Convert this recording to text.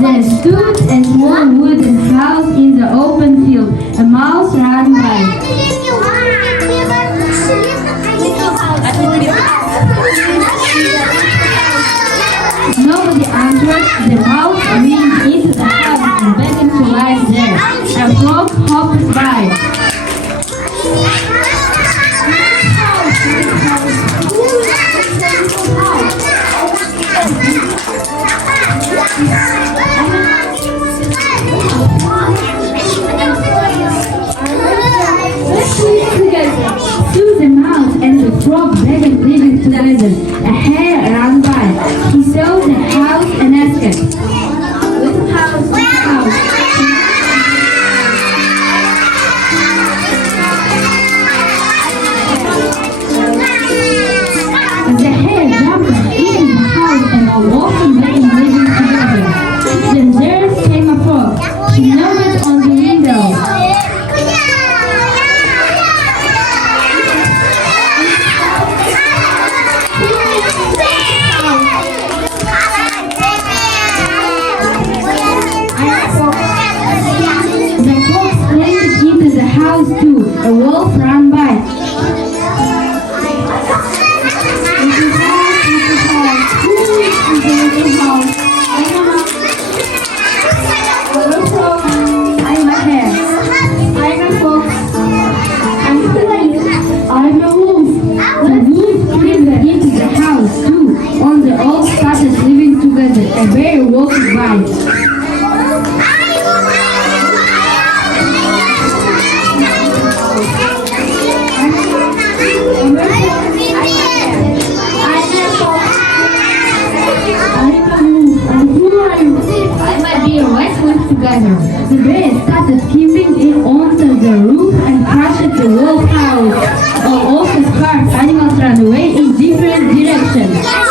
There stood a small wooden house in the open field. A mouse ran by. Nobody answered. The mouse went into the house and began to lie there. A frog hopped by. Soon the mouse and the frog began living together. A hare ran by. He saw the house and asked, "Which house? Which house?" The hare jumped in the house and all walking back and living together. Then there came a frog. She knocked on the window. The fox climbed into the house too. A wolf ran by. I'm a hare. I'm a fox. I'm a wolf. The wolf climbed into the house too. On the all started living together. A bear walked by. Together. The bear started skipping in onto the roof and crashed the wolf house. All of the spark animals ran away in different directions.